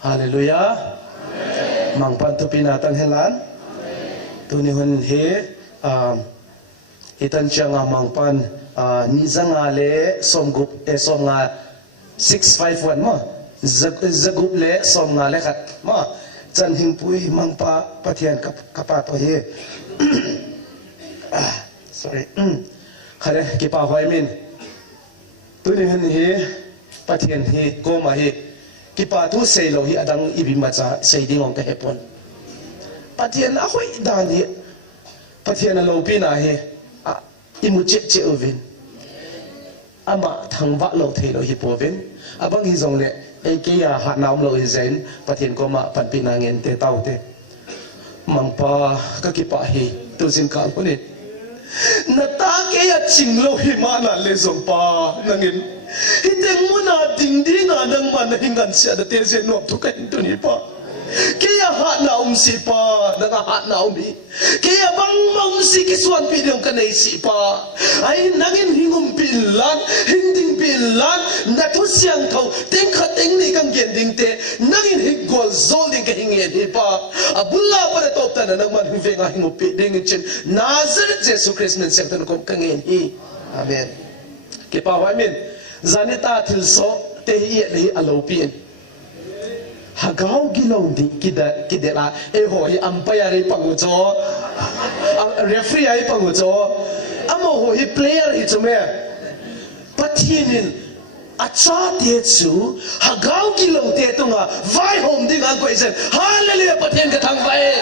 hallelujah mangpan tu pinatang helan tuni hun he itan changa mangpan nizanga le somgup somnga 651 ma zagup le somnga le khat ma chan hingpui mangpa pathian kapa to he sorry khare ki pa hoi min tuni hun he pathian he ko ma he ki pa tu sei lo hi adang ibi macha sei ding ong ka hepon pathian a hoi dan hi pathian a lo pina he imu che ovin ama thangwa lo thei lo hi povin abang hi zong le ke ya ha naum lo hi zain pathian ko ma pan pina ngen te tau te mangpa ka ki pa hi tu sin ka ko ni na ta ke ya ching lo hi ma na le zong pa nangin hiteng mo na ding ding na nang man hingan sia da te se no to ka tu ni pa kaya ha na si pa na ha na mi kaya bang mang si kiswan pidong ka na si pa ay nangin hingum pilan hinding pilan na to siyang tau ting ka ting ni kang gending te nangin higol zolding ka hingin hi pa abulla pa na top na nang man hinga hingup piding chin Nazareth Jesus Christ men sektan ko kangin hi amen kipa wa min zanita tilso te hi alopin hagau gilong di kidela hoi umpire pangujo referee ai pangujo amo hoi player hi chume pathinin acha te chu hagau gilong te tunga vai home ding an question hallelujah pathin ka thang vai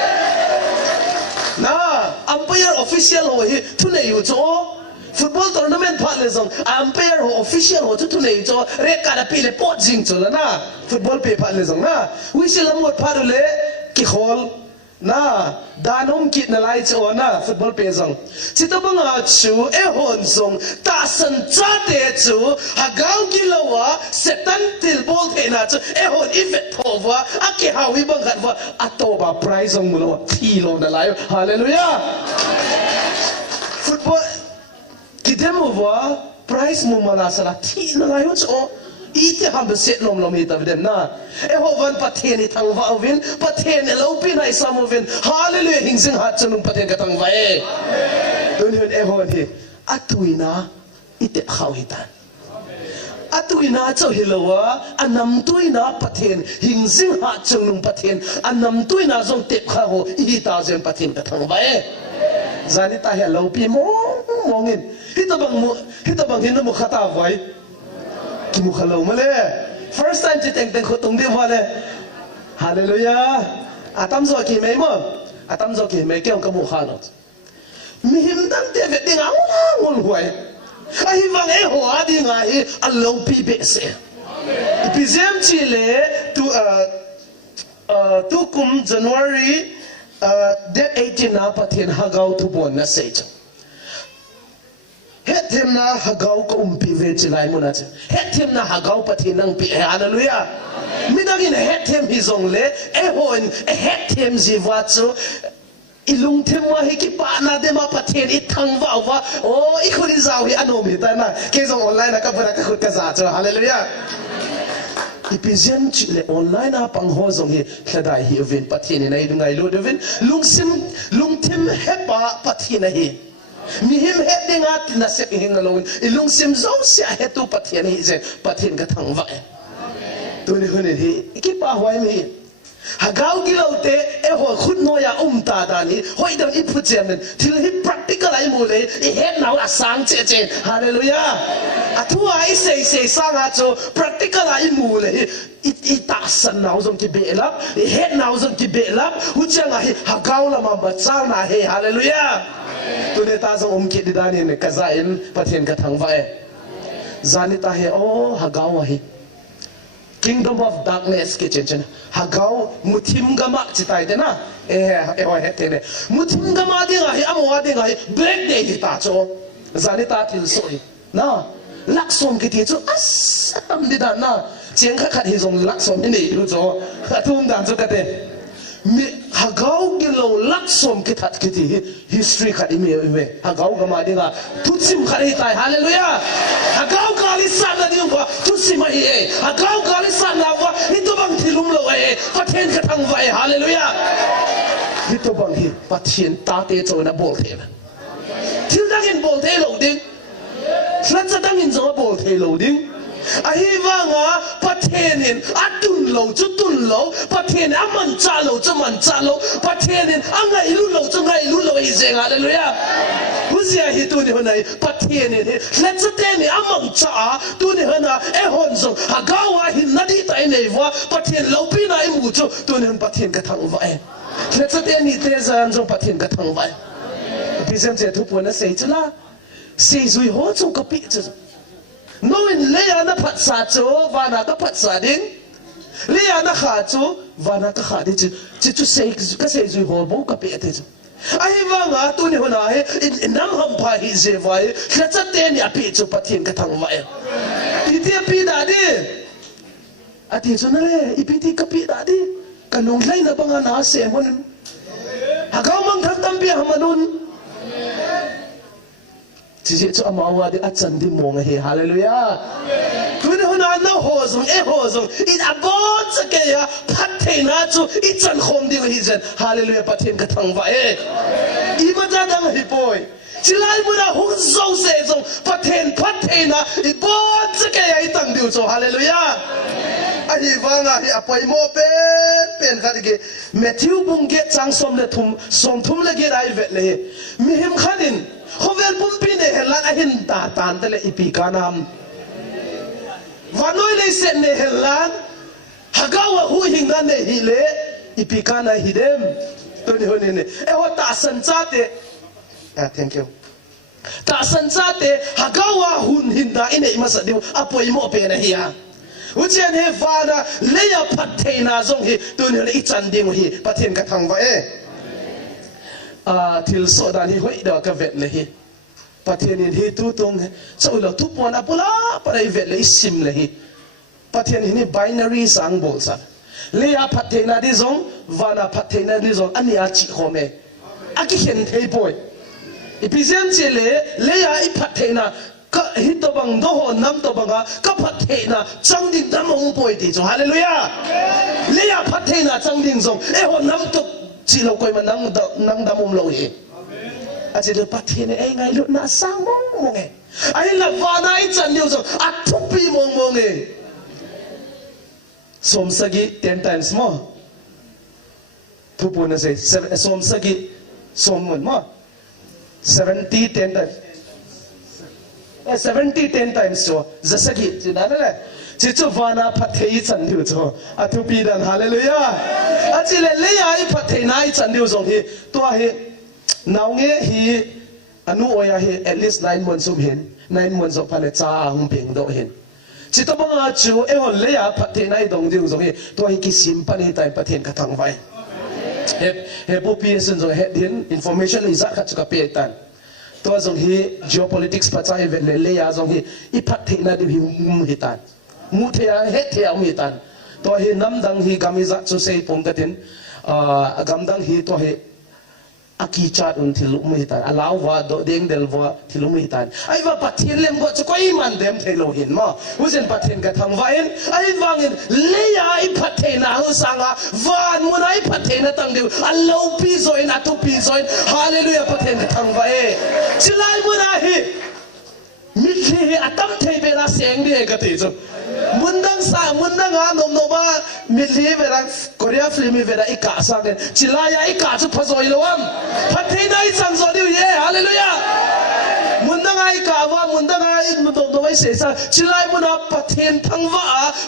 na umpire official hoi thune yu cho football tournament part le zong umpire ho official ho tu nei cho re ka da pile pot jing cho la na football pe part le zong na whistle amot part le ki khol na danom kit na lai cho na football pe zong chito banga chu hon zong ta san cha te chu hagau kilowa setan til bol the na chu hon ifet thova ake hawi bang khat wa atoba prize zong mulo thilo na lai hallelujah football kidemo wa price mo mala sala ti na layo cho ite ham set nom nom ita videm na ho van pathen ni thang wa ovin pathen lo pin ai sam ovin hallelujah hingsing hat chanung pathen ka thang wa e don ho he atuina ite khawitan atuina cho hilowa anam tuina pathen hingsing hat chanung pathen anam tuina zong tep kha ho i ta zen pathen ka thang wa e zanita he lo pi mo mongin hitabang hinda mo khata vai ki mo khalo male first time chi teng teng khotong de wale hallelujah atam zo ki me mo atam zo ki me ke on ka mo khanot mi him dan te ve ding ngol huai ai vang e ho adi nga e allo pi be se ipizem chile tu kum January date 18 na pathen hagau tu bon na se hetem na hagau ko ve chilai muna che hetem na hagau pati nang pi hallelujah minagin hetem hizong le ehon hetem jiwacho ilung them wa hiki pa na de ma pathen I thang wa wa o ikhuri zawi anom hita na kezong online na ka para ka khut ka za cho hallelujah ipizem chile online a pang ho zong hi thadai hi event pathen na idungai lo devin lungtem hepa pathen hi mi him heading at na sep hing alone ilung sim zo sia hetu pathian hi je pathin ka thang wa tu ni hune hi ki pa hoi mi hagau gilote ho khut no ya ta da ni hoi dang I phu jem til hi practical ai mu le I head now asang che che hallelujah atu ai sei sang a cho practical ai mu le I ta san now zong ki be lap I head now zong ki be lap hu chang a hagau la ma ba chang na he hallelujah tu ne ta zong ki di dani ne kazain pathen ka thang wa zanita he o hagau hi kingdom of darkness ke chen hagau muthim gama chitai de na ho he ne muthim gama de ga hi amwa de ga hi black day hi ta cho zanita til so na laksom ke ti cho asam di da na cheng kha khat hi zong laksom ni lu cho atum dan cho ka te mi hagau ke lo laksom ke that ke ti history khat me hagau gama de ga tutsim khat hi tai hallelujah hagau ka li san na di ko tutsim hi hagau ka li san na wa ito bang thilum lo ปัทเทนกระทั่งไว้ฮาเลลูยาฮิตบังฮิปัทเทนตาเตโจนะโบลเทนที่ดังอินโบลเทโลดิ้งฉันจะดังอินโจโบลเทโลดิ้งไอ้ว่างะปัทเทนินอัดตุนโลจุดตุนโลปัทเทนอามันจ่าโลจะมันจ่าโลปัทเทนินอ่างไงลุโลจะไงลุโลอีเซงฮาเลลูยาผู้เสียหิตุนี่คนไหนปัทเทนินและจะเตนี่อามันจ่าตัวนี่คนน่ะฮอนซงหากว่าหินนาดีแต่ไหนวะปัทเทนเราปีน่ะไอ้หมู่จูตัวนี่ปัทเทนกระทั่งไว้และจะเตนี่เตซันจงปัทเทนกระทั่งไว้พี่เซมเจทุกคนน่ะเสียจ้าเสียจุยหัวจงกระปิจ้าน้อยเลี้ยนะพัดสาจูวานาก็พัดสาดิ้งเลี้ยนะขาจูวานาก็ขาดิ้งจูเสกก็เสกจูหัวบุกกับเปียติจูไอ้ว่างาตัวนี้หัวหน้าเฮน้ำหำพาฮิเซไว้แค่จะเต้นยาปีจูปัทเทียนกระทั่งไว้อีเทียปีดาดีอาทิตย์นั้นเลยอีปีที่กับปีดาดีกันลงไล่นะบังอาณาเสียมันหากเขามังทักตั้มเปียหามันนุนที่จะจะมาว่าดีอาจารย์ที่มองเฮฮาเลลูยาคุณหัวหน้าน้าโฮซงโฮซงอีอับบอสเกียพัดเทน่าจูอีจันคมดีกว่าฮิเซนฮาเลลูยาพัดเทนกระทั่งว่าอีมันจะดังฮิปอยจิไลมุนาหุ่นโซเซซงพัดเทน่าอีบอสเกียอีตั้งดิวโซฮาเลลูยาอันนี้ฟังอ่ะที่อภัยโมเป็นกันกี่เมทิวบุงเกจังสมเลทุมสมทุมเลเกได้เวทเลยมีหิมขันินเขาเวลปุ่มปีเนี่ยเห็นล้านหินตาตานแต่ละอีปีกานามวันน้อยเลยเสร็จเนี่ยเห็นล้านหากว่าหูหิงนั่นเนี่ยฮิเลอีปีกานาฮิเดมตัวนี้คนนี้เนี่ยว่าตาสันจ้าเตthank you ตาสันจ้าเตหากว่าหุ่นหินตาอินเนี่ยมาสัตว์เดียวอภัยโมเป็นนะเฮียอุจเจนเฮฟานะเลียพัดเทนาซงเฮตัวนี้อีจันเดียงเฮพัดเทนกระทั่งว่าทิลโซดานี่หอยดอกกระเวทเลยพัดเทนินเฮตุตรงเจ้าเราทุกวันอัปลาปะไรเวทเลยซิมเลยพัดเทนินนี่ binary สังบุษเลียพัดเทนาดิซงวานาพัดเทนาดิซงอันนี้อาชิโคเมอากิเห็นเทปอยอีพิเศษเจเลียอีพัดเทนาก็ฮิตบังโดหน้ำตัวบังก็พัดเทน่ะจังดิ่งน้ำองป่วยดีจงฮาเลลูยาเลียพัดเทน่ะจังดิ่งจงหน้ำตัวจีเราคอยมานั่งดำมุมเราเองอาจจะเดือดพัดเทน่ไงลุน่าสร้างมองไงไอ้ละวานาไอ้จันเดียวจงอัดทุบปีมองไงสมสกิ10 times more ทุบปุ่นนะสิสมสกิสมเหมือนมั้ง70 10 times 70 10 times จ้ะจะสกิจีนั่นแหละจีจูวานาพัดเทยจันเดียวจ้ะอัทุปีดันฮาเลลูยาอาจีเลเลยไอ้พัดเทน่าไอ้จันเดียวจงฮีตัวฮีน้องเงี้ยฮีอนุโอยฮี at least 9 months เห็น9 months พันจ้าหงเพียงโดเห็นจีตัวบังอาจูหนเลยพัดเทน่าไอ้ดงเดียวจงฮีตัวฮีกิสิมปันฮีตายพัดเทนกระทั่งไว้เฮปุปีสินจงเห็น information อิจักขัดจุกเปียตันตัวจงฮี geopolitics ปัจจัยเวทเลยยาจงฮีอีพัดเทน่าดิวฮีมุมฮิตันมุเทียเฮเทียมุฮิตันตัวฮีน้ำดังฮีกามิจักจุเซย์ปุ่มกระตินกำดังฮีตัวฮีอากิจัดอุนทิลุมุฮิตันอาลาวว่าโดเด้งเดลว่าทิลุมุฮิตันไอ้ว่าพัดเทนเล่มก็จะก็อีมันเดมเทโลหินมาอุเซนพัดเทนกระทั่งว่าเห็นไอ้ว่าเงินเลยาอีพัดเทน่าอุสังวานมุนไอ้พัดเทน่าตั้งเดียวอัลลอฮ์ปีโซอินอัตุปีโซอินฮาเลลูยาพัดเทนกระทั่งว่าจิไลมุนไอ้มิคีอัตมเทเบราเสียงดีเอกติจุมุนดังสามุนดังงานนมนมามิลีเวลาเกาหลีฟิล์มเวลาอีกาสังเกตจิลายาอีกาจุพจอยลวมพัฒนาอีสังสอดิวเย่ฮาเลลูยามุนดังไอ้กาว่ามุนดังไอ้มุนตรงไอ้เสียสจิลายมุนาพัฒนทั้งว่า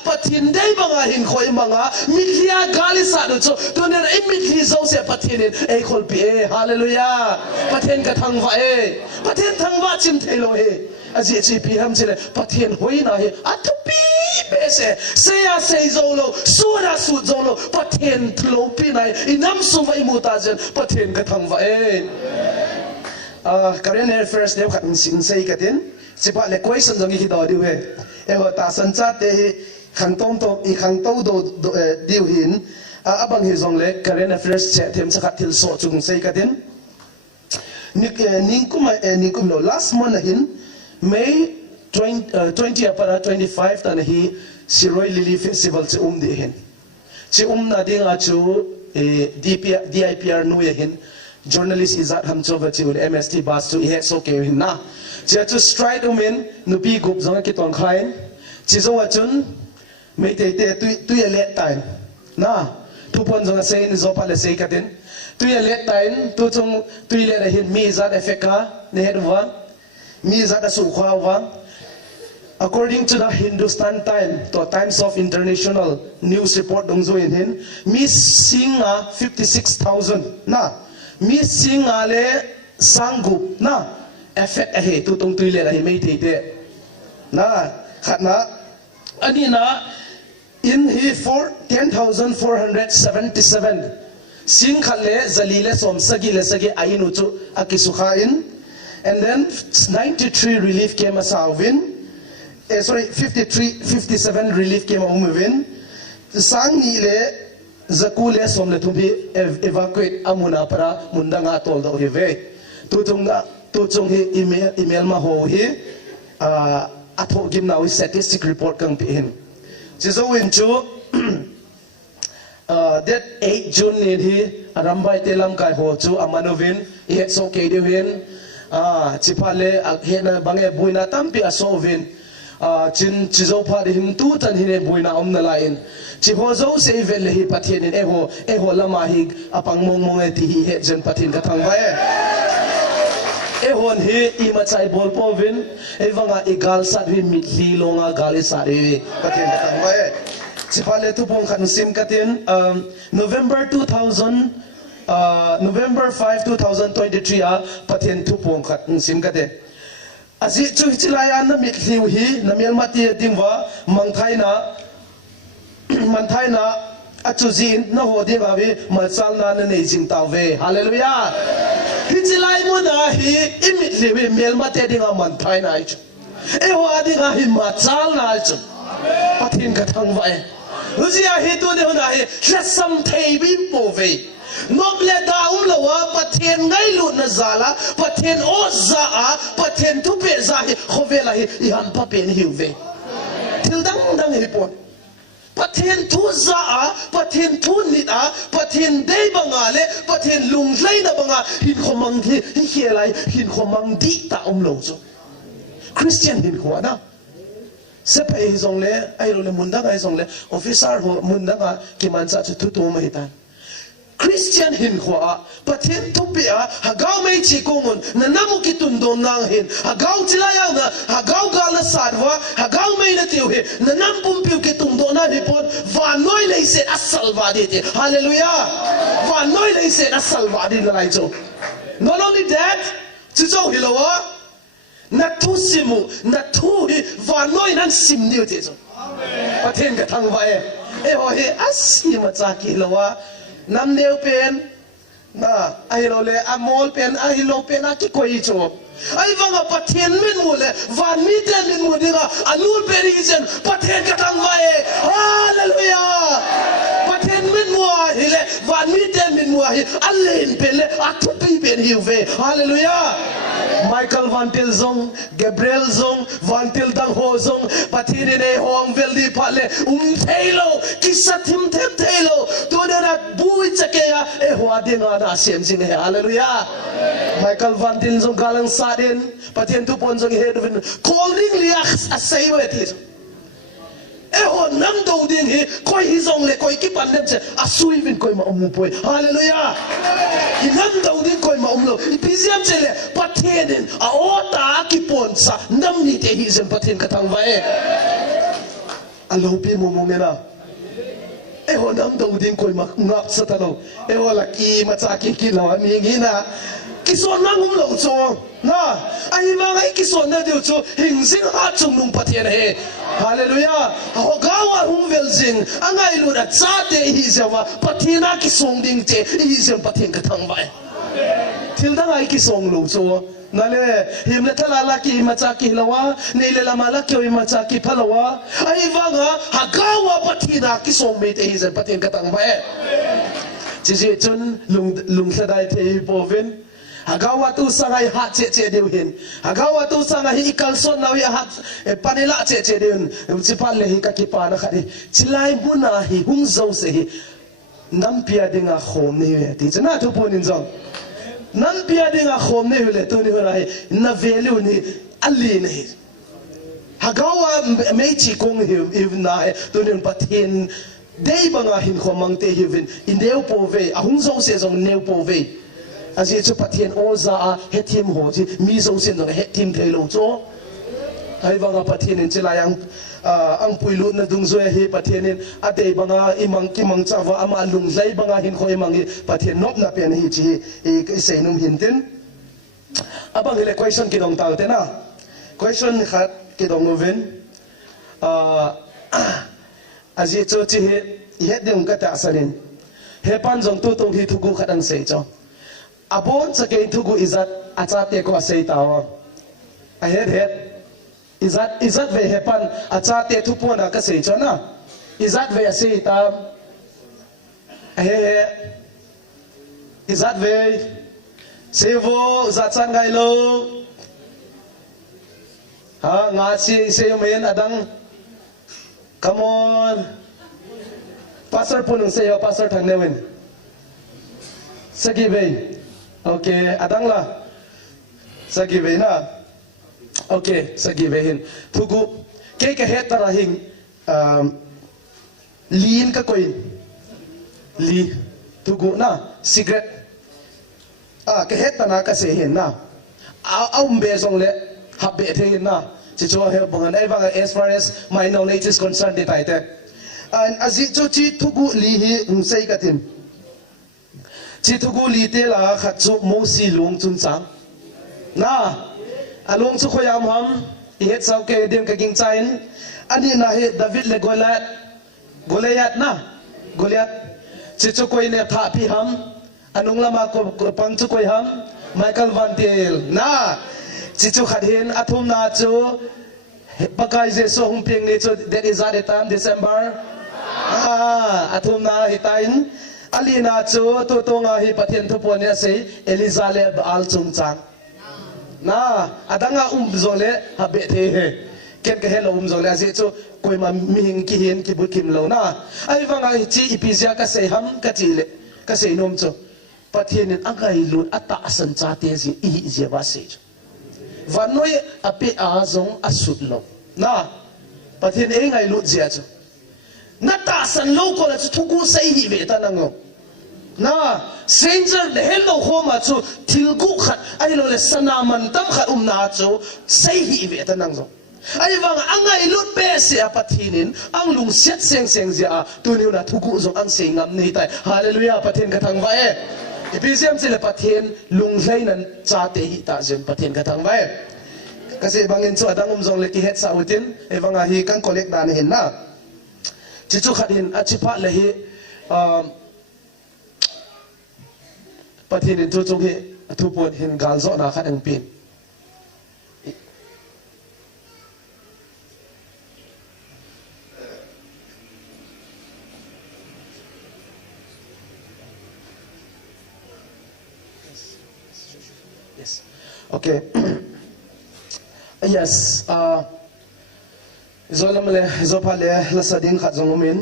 พัฒนได้บังอาหินคอยบังอามิลียากาลิสาดุจุตัวนี้ไอ้มิลีโซเสียพัฒนินไอ้คนปีฮาเลลูยาพัฒนกระทั่งว่าพัฒนทั้งว่าจิมเทโลอาจีจีพีฮัมเจเลพัฒนหอยนาอัตุปีเบสเสียเสียโจโลสุราสุโจโลพัฒนทโลปีนายอิน้ำสุวายมุตาเจนพัฒนกระทั่งว่าKorean Air Force เดี๋ยวขัดสินใส่กันดินสิบวันเล็กไว้สันจงกี่ดอดิวเหรอตาสันจัดเดี๋ยวขังต้มอีขังโตโดดิวหินบังหิจงเล็ก Korean Air Force เจ็ดเทมสักทิลโซจงใส่กันดินนิ่งกุมโล last month หิน May 20 25 ตอนนี้Siroi Lily Festival จะดีเห็น chi na ding a chu DIPR nu ya hin journalist izat ham chova chu MST bas chu he so ke hin na chi chu stride umen nupi gup zong ki tong khain chi zo wa chun me te tu ya let time na tu pon zong sei ni zo pale sei ka den tu ya let time tu chung tu le hin mi zat efeka ne het wa mi zat su khwa wa. According to the Hindustan Times of International News report, missing 56,000 na missing ale sanggup na effect ahe tu tong tuile la himay tete na khatna ani na in he for 10,477 sing khale zalile somsagi lesagi ainu chu akisukhain, and then 93 relief came as awin. 57 relief came umwin. Sang ni le zakule som le tumbi evacuate amuna para mundanga tol do heve. Tutung he email ma ho he atho gim na statistic report kang pihin. Jiso win chu that 8 June ni he arambai telam kai ho chu amanovin he so ke de win chipale akhena bange buina tampi asovin chin chizo pha de him tu tan hine buina omna lain chi ho zo se vel hi pathin in eho lama hi apang mong mong ti hi he jen pathin ka thang vae ehon hi I ma chai bol po vin evanga igal sat hi mitli longa gali sari pathin ka thang vae chi pale tu pong khan sim katin November 5 2023 pathin tu pong khan sim kate Azi chu chilaya na mitliu hi na melmati dingwa mangthaina achuzin na hoding awi malsal na nei jing tawe hallelujah hichilai mo na hi imitliu melmati dinga mangthaina ich e ho adinga hi malsal na ich pathin ka thangwai uzia hi tu ne na hi hlasam theibi pove noble daum lawa pathen ngai lu na zala pathen o za pathen tu pe za hi khovela hi ihan pa pen hiuve tildang dang hi pon pathen tu za pathen tu ni pathen dei bangale pathen lunglai na banga hin khomang hi hielai hin khomang di ta lo zo Christian hin khwana sepa hi zong le ai lo le munda ga zong le officer ho munda ga kimansa chu tu tu mai tan Christian hin khwa pathen tupia hagaw mai chi kongon na namu kitundo nang hin hagaw chilaya na hagaw gala sarwa hagaw mai na tiu he na nam pum piu kitundo na report va noi le se asalva de hallelujah va noi le se asalva de la jo. Not only that chizo hilawa na tu simu na tu va noi nan sim niu te so pathen ka thang va e ho he asima cha ki hilawa nam neo pen na ahilo le amol pen ahilo pen aki koi cho ai vanga pathen min mole van mi ten min modinga anul perizen pathen ka tang vae hallelujah pathen min mo hile van mi ten min mo hi allen pele atupi ben hive hallelujah Michael van til zong Gabriel zong van til dang ho zong patine ne hong veldi pale thelo kisat him thelo to na bui chakeya e hwa dinga na sem sing hallelujah Michael van til zong galang sadin patien tu pon zong hedvin calling liaks asay wetis e ho nam do ding he koi hi zong le koi ki pan nem che asui vin koi ma omu poi hallelujah nam do ding koi ma omlo ipiziam che le patien a ota ki pon sa nam ni te hi zem patien katang vae alo pi mo mo mena e ho nam do ding koi ma ngap sa talo e ho la ki ma cha ki lawa mi ngina kison nang lo cho na ai ma ngai kison na de cho hing sing ha chung nung patien he hallelujah ho gawa hum vel jing angai lu da cha te hi zewa patina kisong ding te hi zem patien ka thang bai til da ngai kisong lo cho na le him le thala la ki ma cha ki lawa nei le lama la ki ma cha ki phalawa ai wanga ha gawa patina kisong me te hi zem patien ka thang bai chi chun lung sadai te povin hagawa tu sangai hat che deu hin hagawa tu sangai ikal son nawi hat panela che deun chipat le hi ka kipa na khadi chilai buna hi hung zo se hi nampia dinga khom ne ti chana thu ponin jong nampia dinga khom ne le tu ni hora hi na value ni ali ne hagawa mechi kong hi na tu ni pathin dei banga hin khomang te hi in deu po ve a hung zo se jong neu po ve asi chu pathian oza a hetim ho ji mi zo sen no hetim thelo cho ai wanga pathian in chilayang ang puilu na dung zoe hi pathian in ate banga imang kimang chawa ama lung lai banga hin khoi mangi pathian nop na pen hi chi e seinum hintin abang hele question ki dong taw te na question khat ki dong noven asi chu chi he ding ka ta sanin he pan jong tu tung hi thugu khatang sei cho abon sa kay thugu izat achate ko asay tawa ahead izat ve hepan achate thupo na ka sei chona izat ve asay ta izat ve sevo zatsan gailo ha nga si seyo men adang come on pastor punung seyo pastor thangnewin sagi ve okay, adang la sagi ve na okay sagi ve hin thugu ke ka het tarahing liin ka koi li thugu na cigarette ka het na ka se hin na au mbe song le habbe the hin na chi cho he bongan ai wanga as far as my knowledge is concerned it ai te and azi cho chi thugu li hi sei ka tin chi thugu li te la khat chu mo si lung chun chang na along chu khoyam ham i het sau ke dem ka ging chain ani na he David le Goliath na Goliath chi chu koi ne tha pi ham anung lama ko pang chu koi ham Michael Van Til na chi chu khat hin athum na chu pakai je so hum ping ne chu that is at the time December athum na hitain alina chu to tonga hi pathian thupo ne sei Elizabeth al chung chang na adanga zole habe the he ken ka hello zole ase chu koima mihing ki hen ki bukim lo na ai wanga chi ipizia ka sei ham ka chile ka sei nom chu pathian in angai lut ata asan cha te ji i je ba sei vanoi ape azong asut lo na pathian e ngai lut zia chu na ta san lo ko la chu thuku sei hi ve ta nango na stranger le hello homa chu thilgu khat ai lo le sanaman tam khat na chu sei hi ve ta nangzo ai wang angai lut pe se apathinin ang lung set seng zia tu ni na thuku zo ang sei ngam nei tai hallelujah pathin ka thang va e episiam chile pathin lung hlainan cha te hi ta jem pathin ka thang va e kasi bangin chu adang zong le ki het sa utin e wanga hi kan collect dan hin na chi chu khatin achipa le hi pathin in chu chung hi thupon hin gal zo na khat ang pin yes okay yes zolamle zopale lasadin khat zongumin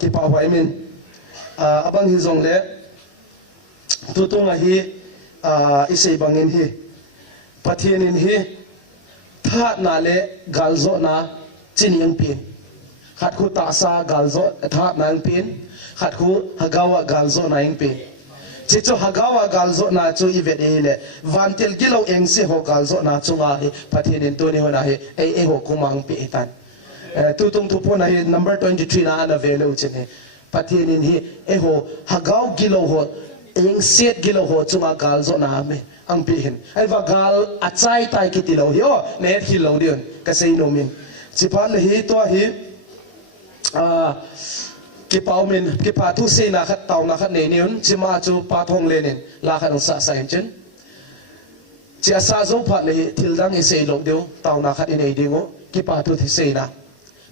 ki pa hwai min abang hi zongle tutunga hi isei bangin hi pathianin hi tha na le galzo na chiniang pin khat khu ta sa galzo tha na pin khat khu hagawa galzo na ing pin chicho hagawa galzo na chu ivedele vantel kilo engse ho galzo na chunga hi pathianin to ni hona hi e ho kumang pi tan tutung thupona hi number 23 na ana velo chene pathianin hi e ho hagaw kilo ho eng set gilo ho chunga galzo na me ang pihin ai va gal achai tai kitilo yo ne hilo dion ka sei no min chipan hi to hi ki paumin ki pa thu se na khat taw na khat ne niun chima chu pa thong lenin la khan sa sa chen chia sa zo pha le thildang i sei lo deu taw na khat nei dingo ki pa thu se na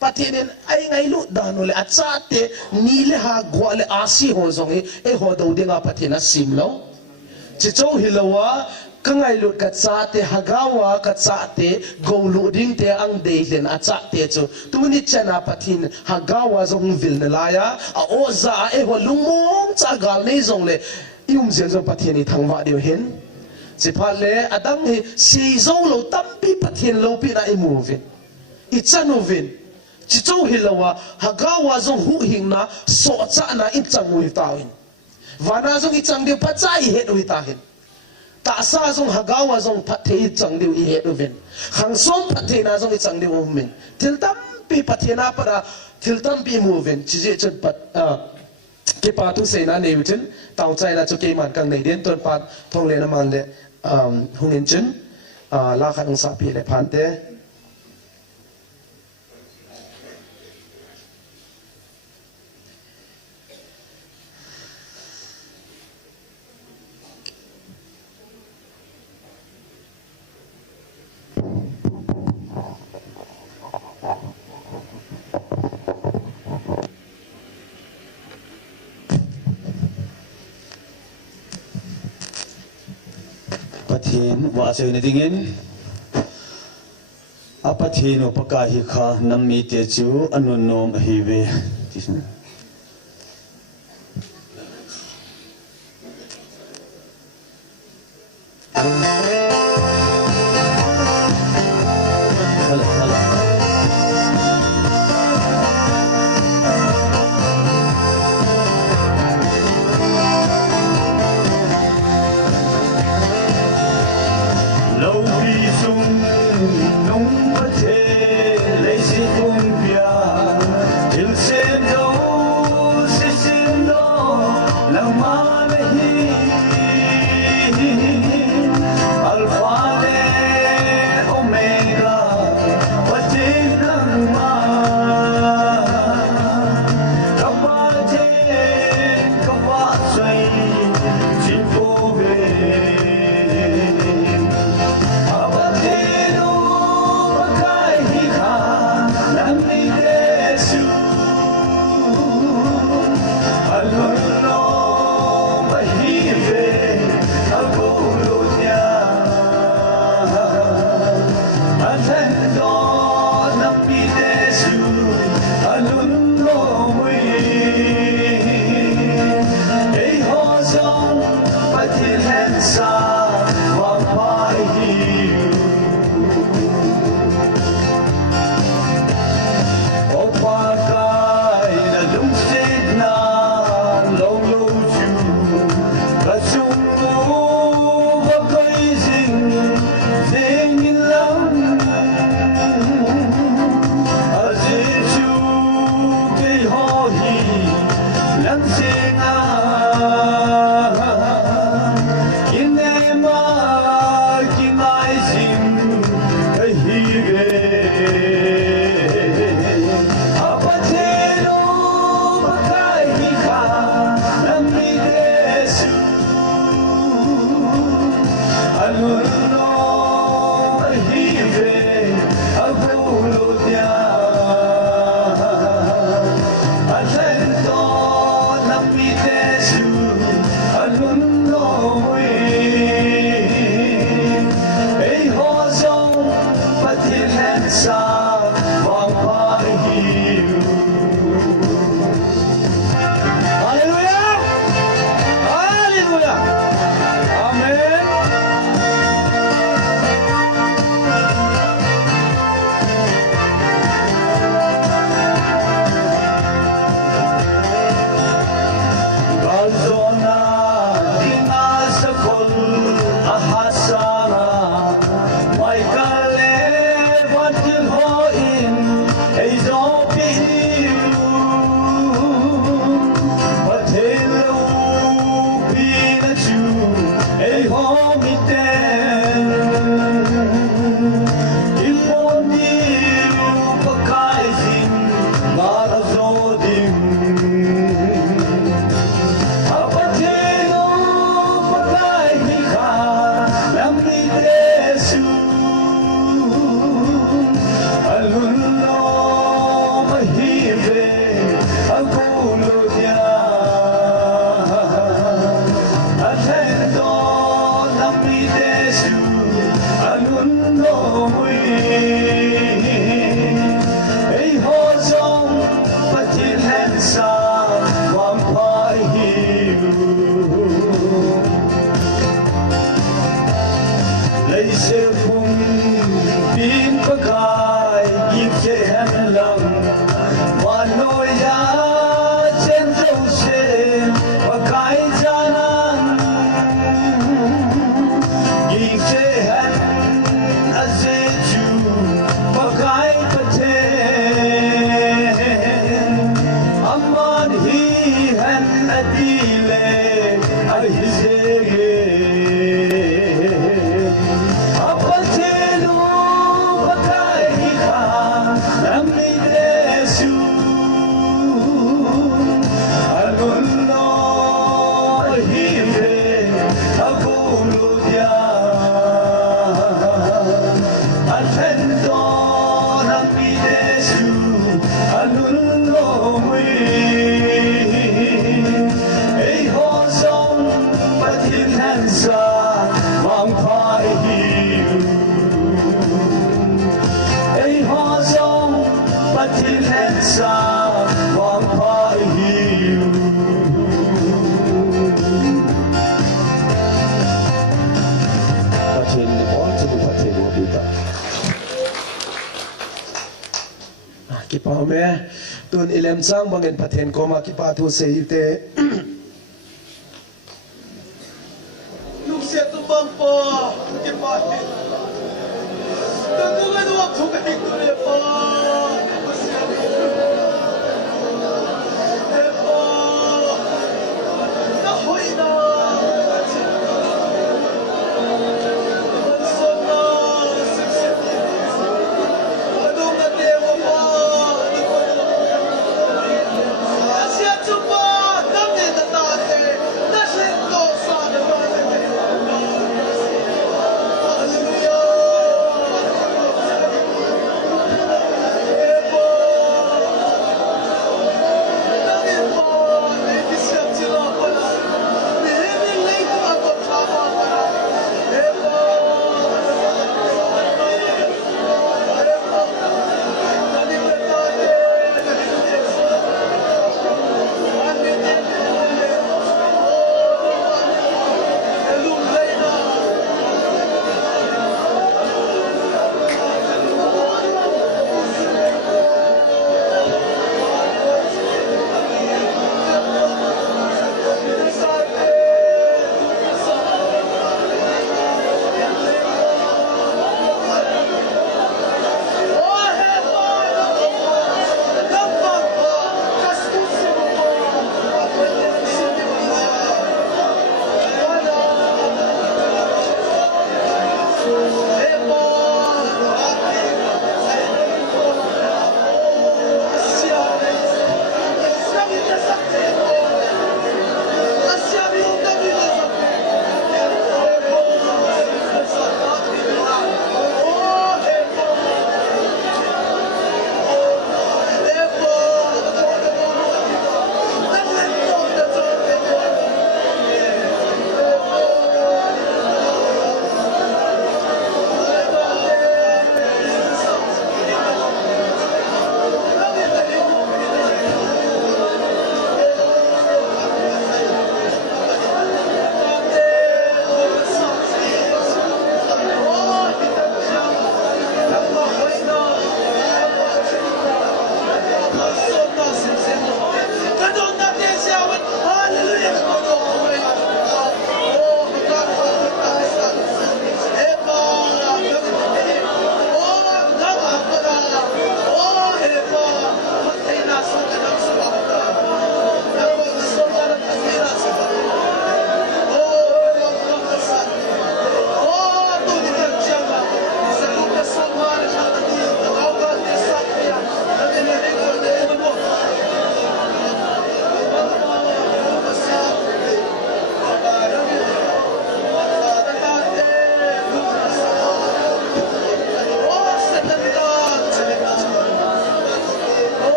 patinin ai ngai lu danu le achate ni le ha gwale asi ho zong e ho do dinga pathina simlo chỉ châu hilawa cái ngày lụt cắt sa te hagawa cắt sa te golu ding te ang de len acha te chu tu ni chana pathin hagawa zong vil na laya a oza e ho lungmong cha gal nei zong le yum zel zong pathin ni thangwa deu hen chỉ phải le adam hi si zo lo tampi pathin lo pi na imovin ichanovin chỉ châu hilawa hagawa zong hu hing na so cha na in chang ui tawin vana zong i chang de pachai het ui ta hen ta sa zong hagawa zong pathe chang de i het uvin khang som pathe na zong i chang de umin til tampi pathe na para til tampi movin chi je chat pat ke pa tu se na ne utin tau chai na chu ke man kang nei den ton pat thong le na man le hungin chen la kha ong sa pi le phan te pathin wa se ne dingin apathin upakahi kha nammi te chu anun nom hi ve tisna Hãy subscribe cho kênh Ghiền Mì Gõ để không bỏ lỡ adile ahizege apatelu bakai kha namidesu alunno hive akuludia atendo namidesu alunno Kipa me tun ilem sang bangen pathen koma kipa tu seite lúc xe tu băng po cái bài tôi cũng có đua thuộc cái tu lệ po nó hồi đó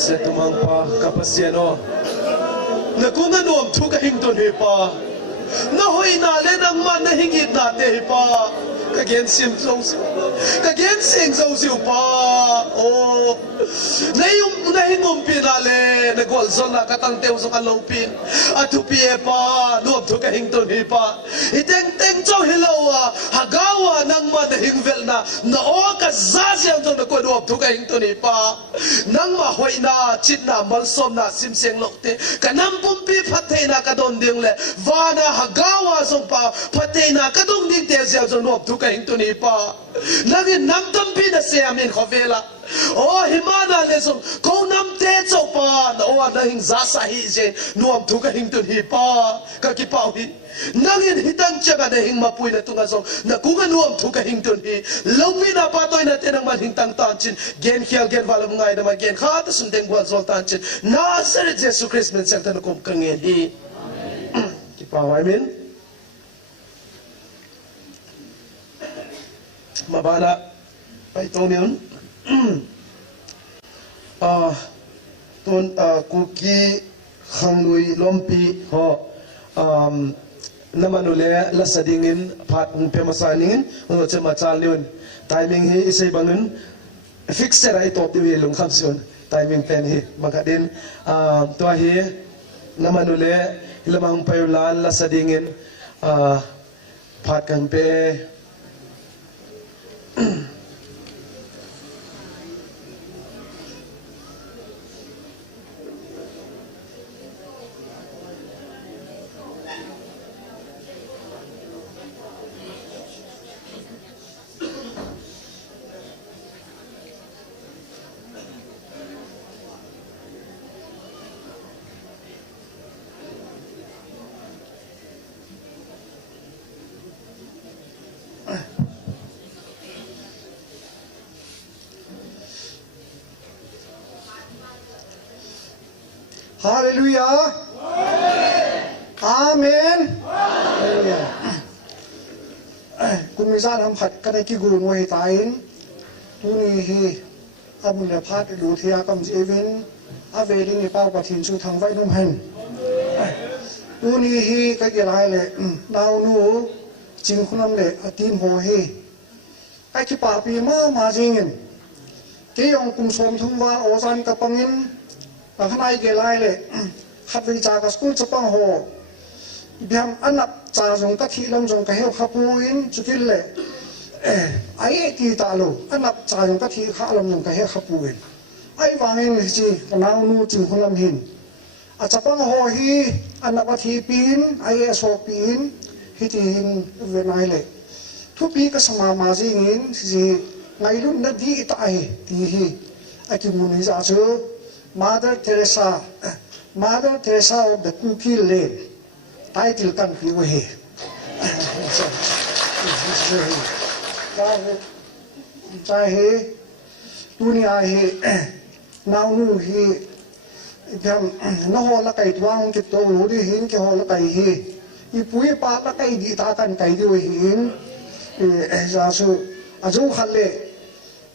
se tumang pa kapasiano na kung ano ang tuka hington hipa na hoy na le nang man na hingit na te hipa kagyan sim so kagyan sing so pa o na yung nahingom pinale nagwal zon na katang tew sa kalopin at upie pa no tuka hington hipa iteng teng cho hilawa hagawa nang man na hingvel na o kazasyang to na ko no tuka hington hipa nang mahoy na chit na malsom na simseng lokte kanam pumpi patay na kadon ding le vana hagawa song pa patay na kadong ding te siya so no tuka hington hipa nangin namtampi na siya min khovela o himana lesong ko namte cho pa na o nahing zasahi je nuam tuka hington hipa kakipawi nangin hitang tiyaga nahing mapuy na tunga song na kunga nuam tuka hington hi lawin na patoy na tinang manhingtang tanchin gen khial gen valam ngai na gen khata sundeng buat zol tanchin Nazaret Yesu Christ men sang tanukum kangen hi kipawi min mabana paitonion kuki khangnui lompi ho namanule lasadingin pat pemasaningin ngo chema chalniun timing hi isay bangun fixer ay to tiwilung khamsun timing pen hi makadin to hi namanule lamang payulal lasadingin pat kan pe Hallelujah. Amen. Hallelujah. Kun misal ham khat ka ki guru ngoi tain tu ni hi amun le phat lu thia kam evin aveli ni pau pathin chu thang vai num hen tu ni hi ka ki lai le dau nu chinkholam le atin ho hi ai ki pa pi ma jingin ke yong kum som thum wa ozan ka pangin Pakanay gelai khát vi cha ka school chapang ho biam anak cha jong ka thilam jong ka heu khapuin chukil le ai ti ta lo anak cha jong ka thi khalam jong ka heu khapuin ai wangin chi nau nu chinkholam hin a chapang ho hi anak a thi pin ai so pin hi ti hin venai le thu pi ka sama ma jingin si ngai lu na di ta ai ti hi a ki mun hi za chu Mother Teresa of the Cookie Lane. Title kan piwo he. Chahe dunia he now nu he jam na ho la kai tuang ki to lu di hin ke ho la kai he I pui pa la kai di ta kan kai di hin za su azu khalle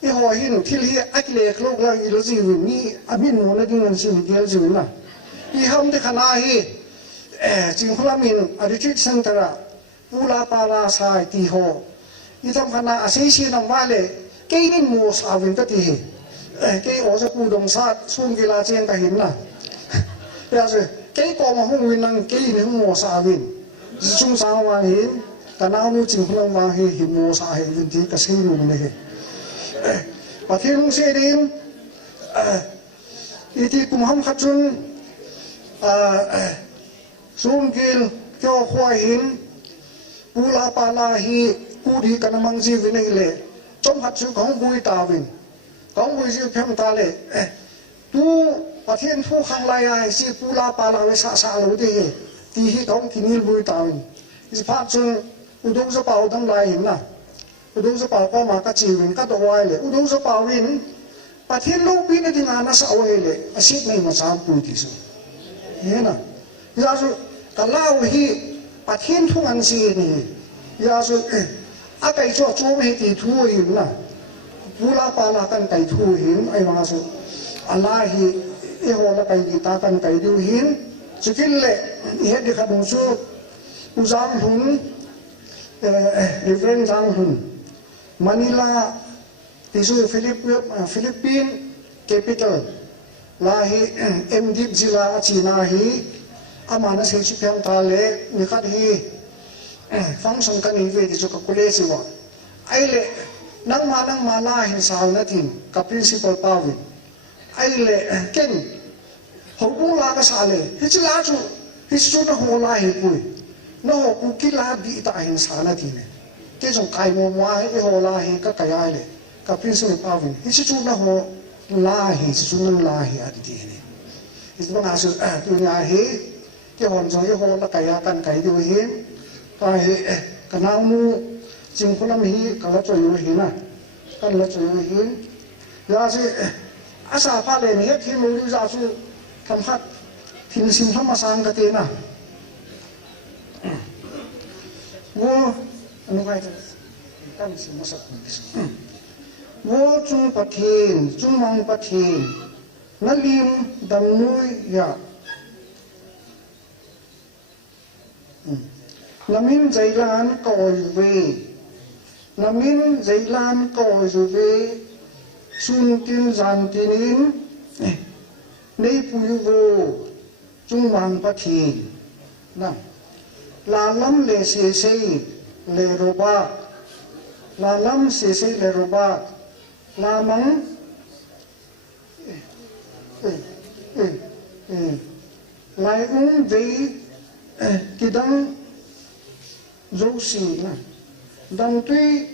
I ho hin thilha akle klok lang I lo ji ni amin mo na ding si gel ji na I ham de khana hi chinkholam in a retreat center pula para sai ti ho itam khana asei si nam wale keinin mo sawin ka ti ke o sa pudong sa sun gila chen ka hinna ya se ke ko ma hung win nang ke ni mo sawin chung sang wa hin kana nu chinkholam wa hi mo sa hi win ti ka sei nu ne he pathian se din iti kumham khatun sun gil kyo khwa hin pula pala hi kudi kanamang ji vinai le trong hat chu khong bui ta vin khong bui ji phem ta le tu pathian thu khang lai ai si pula pala we sa sa lo de ti hi khong kinil bui ta vin is phat chung udong sa pau dang lai hin na udong sa pau ko ma ka chi vin ka to wai le udong sa pau vin pathian lo pi na ding ana sa wai le asit nei ma sam pu ti so he na ya so ka lao hi pathian thu an si ni ya so a kai cho chu hi ti thu hin na pula pala kan kai thu hin ai ma so ala hi e ho la kai ki ta kan kai du hin chukil le he de kha chu uzang hun rev. Hun Manila tisu Philippine capital lahi MD zila China hi amana se chu pyam ta le ni khat hi function kan ni ve ti chu ka kule si wa ai le nang ma la hin saw na tin ka principal pawi ai le ken ho bu la ka sa le hi chi la chu hi chu na ho la hi pui no ku ki la di ta hin sa na tin ke jong kai mo wa hi ho la hi ka kai ai le ka principal pawi hi chu na ho la hi chu na la hi a di ni is ba na su tu nya hi ke hon zo hi ho la kai kan kai du hin ka hi ka na mu chinkholam hi ka la choi hi na kan la choi hi ya si asa pa le ni thi mu ru za su kam khat thin sim thama sang ka te na wo anu kai ta kan sim ma sa wo chung pathin chung mang pathin nalim dam nui ya namin zailan koi ve namin zailan koi ve sun tin zan tinin nei puyu wo chung mang pathin na la lam le se se le roba la lam se se le roba la mang lai ve kidang dấu xì na đằng tuy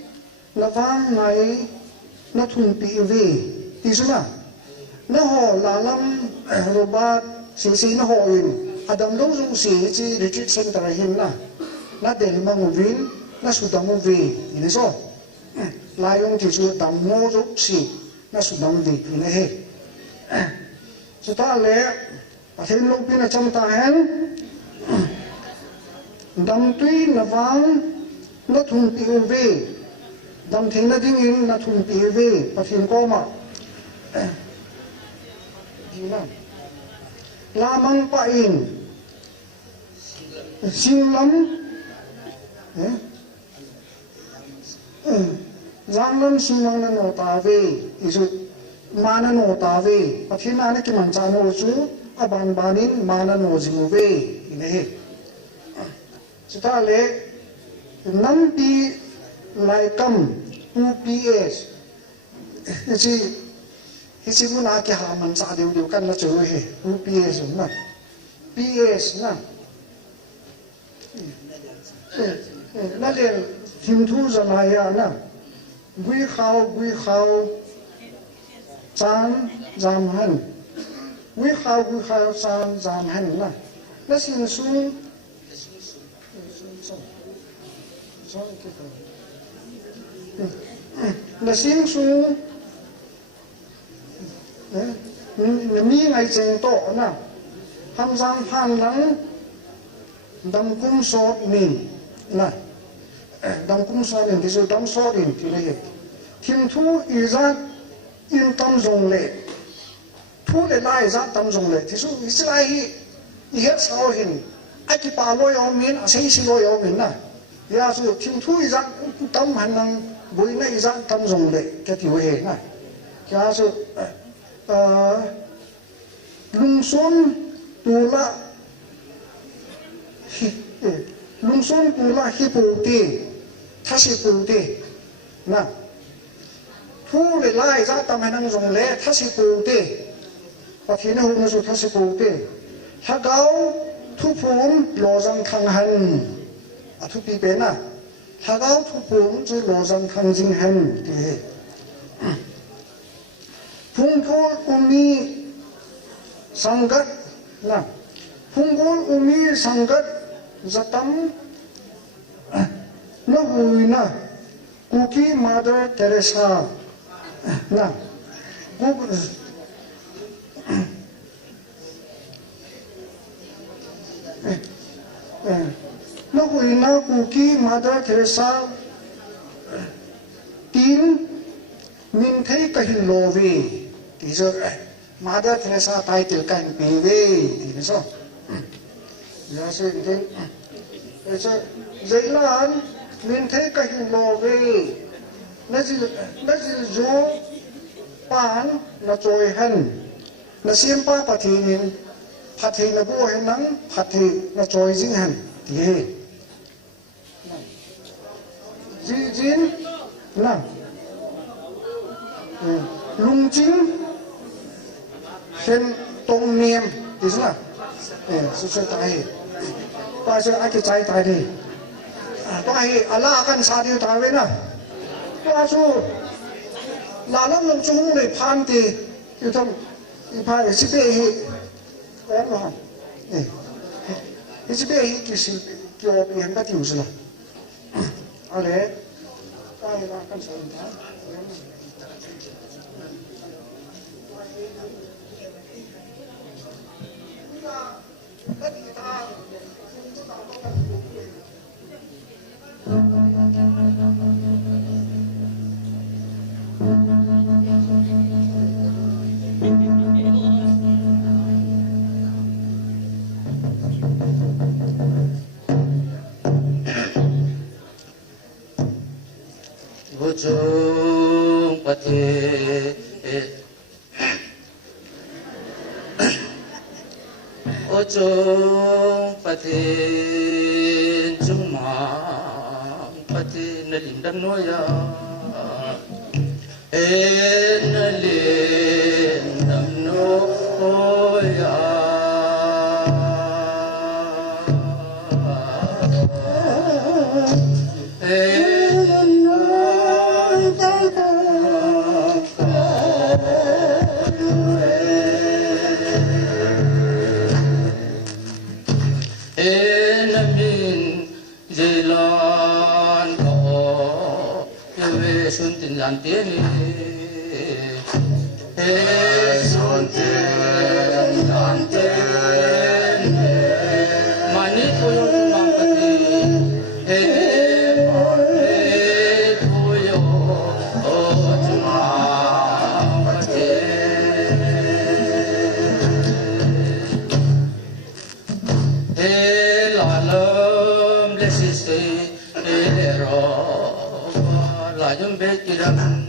là vang này nó thùng bị về thì sao nào nó họ là lâm rồi ba xì nó họ in đằng dấu dấu xì chỉ retreat center hin na nó để mà ngủ vin nó sụt đằng ngủ về như sao lại ông chỉ sụt đằng ngủ dấu xì nó sụt đằng về như này hết chúng ta lẽ thêm lúc bên là trong ta hen đam tuy là vang nó thùng tiêu về đam thế nó đinh in nó thùng tiêu về và phiền co mà gì nào la mang pa in xin lắm giang lắm xin lắm nó nổ ta về isu mà nó nổ ta về và phiền anh cái mình cha nổ chú à ban in mà nó nổ gì ngô về này chúng ta lệ năm pi lại cầm UPS chỉ muốn nói cái hàng mình sao điều căn là chơi hết UPS na PS na nó liền tìm thu ra này à na quý khao chan giảm hẳn quý khao chan giảm hẳn na nó xin xuống là xin xuống mi ngày chèn tổ na ham giang phan lắng đâm cung sót mình na đâm cung sót mình thì rồi đâm sót mình thì này thiên thu ý ra yên tâm dùng lệ thu lệ lại ra tâm dùng lệ thì số ý lại hết sao hình ai kịp bảo lôi ông mình xây lôi ông mình na ya su thing thui zan tam han nang bui nei zan tam zong le ke tiu he na ya su lung son tu la lung son tu la hi pu ti tha si pu ti na thu le lai za tam han nang zong le tha si pu ti pa thi na hu na su tha si pu ti ha gao thu phun lo zang thang han a thu pi pe na ha gao thu phun chu lo zang thang jing han ti he phung khol umi sangat na phung khol umi sangat zatam no hui na kuki Mother Teresa na nó hui na kuki Mother Teresa tin min thấy cái hình lô về thì giờ Mother Teresa title kan pe về thì sao giờ sẽ thế giờ dạy lan min thấy cái hình lô về nó chỉ zo pan nó trôi hen nó xiêm pa phát thì nó bùa hen nắng phát thì nó trôi dính hen thì Jin na lung chính sen tông niệm thì sao sự tai bây giờ ai cái trái tai đi tai Allah akan sa điều tai vậy na bây giờ là nó lung chung để phan thì yêu thầm phan để xí bê có mà xí bê cái sự kiểu hiện bắt điều gì là ale tai là kan sa Ujung pati ujung pati jumang pati nalim dan noya nalim dan noya suntin lantene suntin lantene mani koyo mangpati mani koyo mangpati lalam lesiste ro Lajum bekiram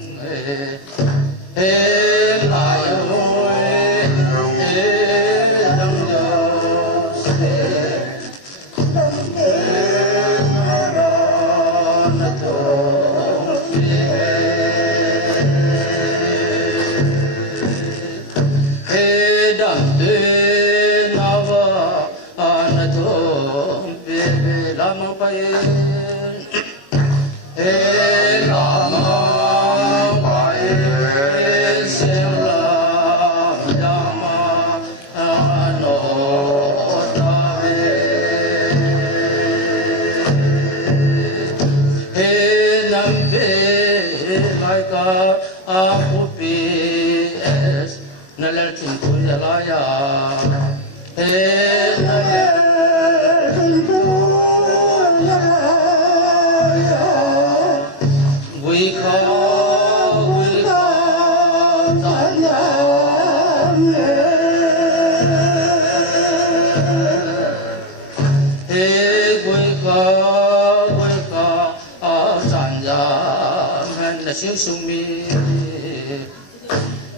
na siêu sung mi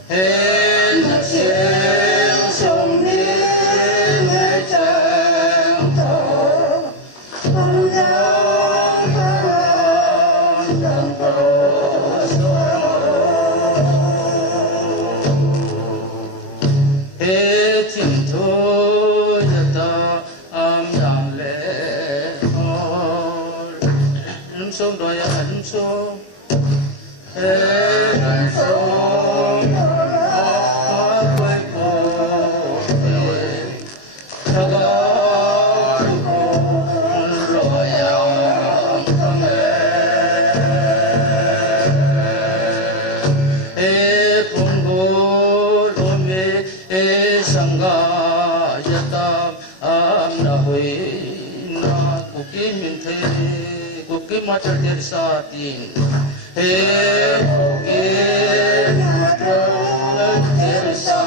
hey na siêu sung mi nghe chẳng thọ không nhang chẳng có hey thiên thu ta am dang lệ nắm sông đôi ẩn sông ẩn sông hoa quay cổ thơ rồi yang thăng phong gô lô mê sangha yatam am na hui na kuki min the kuki matar der sa tin he kuki matar der sa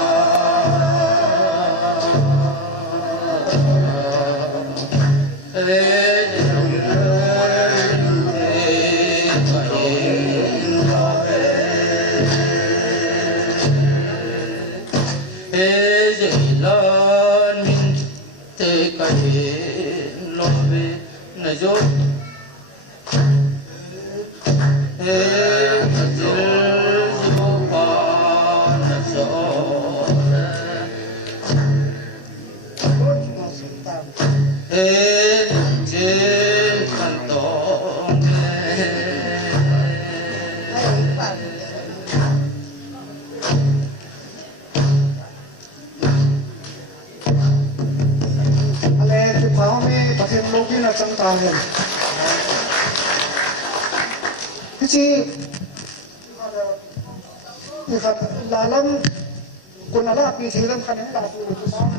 na zo chẳng tao hiện cái gì thì khát là lắm còn là bị thì lắm khát những là phụ được sao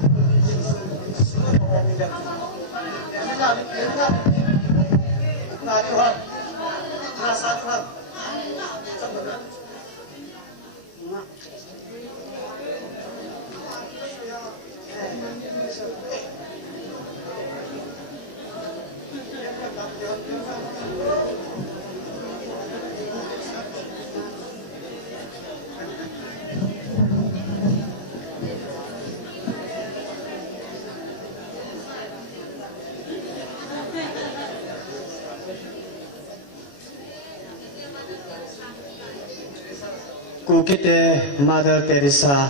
Kukite Mother Teresa.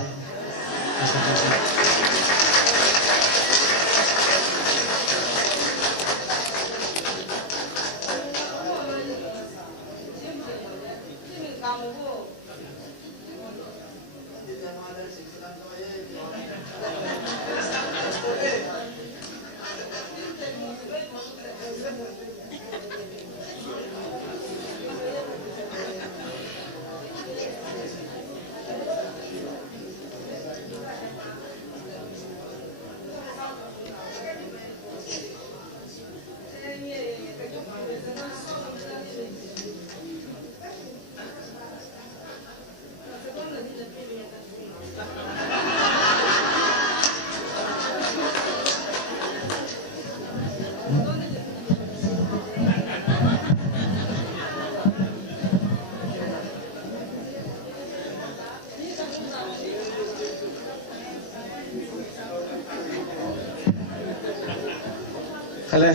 Kale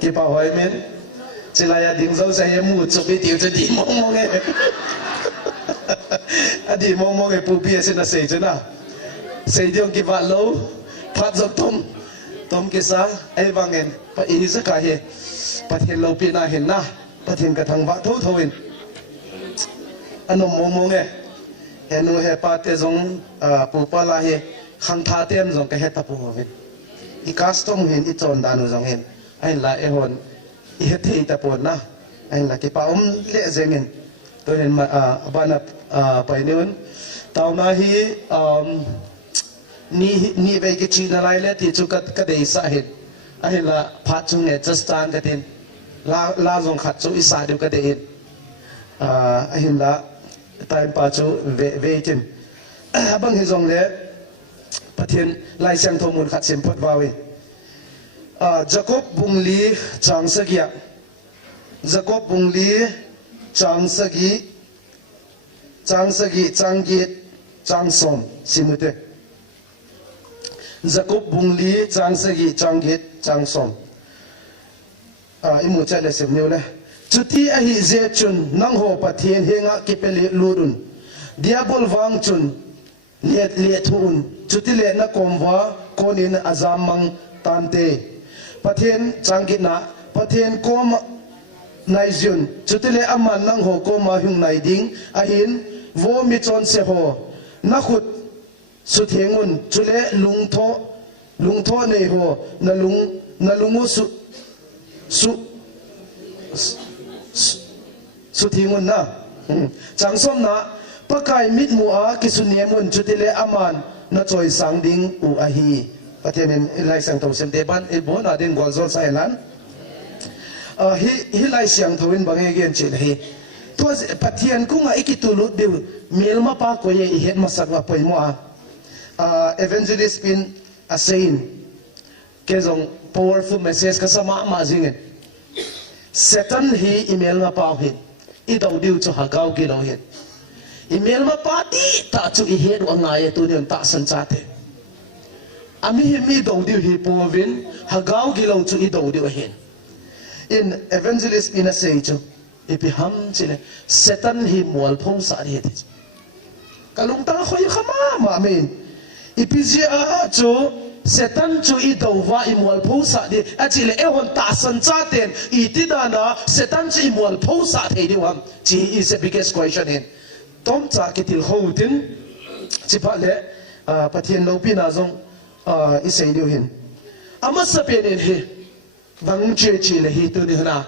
kipa hoy men chilaya ding zo sa yemu chupi tiu chu di mong mong e adi mong mong e pu pia se na sei chena sei diong kipa lo phat zo tom kisa ai bangen pa ini sa ka he pathen lo pi na hen na pathen ka thang wa tho thoin anom mong mong e henu he pa te zong pu pa la he khang tha tem zong ka he ta pu hoven i custom hen i chon danu jong hen ai la e hon i he thei ta pon na ai la ki pa le zengen to hen ma bana pai neun taw na hi ni ve ki chi na lai le ti chu ka dei sa hen ai la pha chung e just tan ka tin la jong khat chu i sa de ka de hen ai la time pa chu ve tin bang hi jong le pathian lai sang thomun khat sem phot wawi Jacob bungli changsagya Jacob bungli changsagi chang sagi chang git chang som simute Jacob bungli chang sagi chang git chang som imu chale sem new le chuti a hi je chun nang ho pathian henga kipeli lurun diabol wang chun le thun chuti le na komwa konin azamang tante pathian chang git na pathian kom naizun chutile aman nang ho ko ma hung nai ding ahin vo mi chon se ho na khut su thengun chule lungtho nei ho na lungu su thengun na changsom na pakai mit mu a kisunemun chutile aman na choi sang ding u ahi pathian lai sang tho sem de ban e bo na den golzol sailan hi lai siang thawin bangai gen chil hi to pathian kunga ikitulut de melma pa ko ye het masak wa poimo evangelist pin a saying kezong powerful message ka sama ma jingen satan hi email ma pa hin I daw diu cho hagaw gilaw hin email ma pa ti ta chu I het wa ngai tu ni ta san cha te ami hi mi daw diu hi povin hagaw gilaw chu I daw diu hin in evangelist in a sage ipiham chile satan hi mual phong sa ri ti kalung ta khoi khama ma amen ipizia chu satan chu I dova I mual phong sa di achile e hon ta san cha ten I ti da na satan chi mual phong sa thei di wam chi is the biggest question in tom cha kitil hotin chi pa le pathian lo pina zong I sei diu hin ama sa pen in hi bang che chi le hi tu ni hna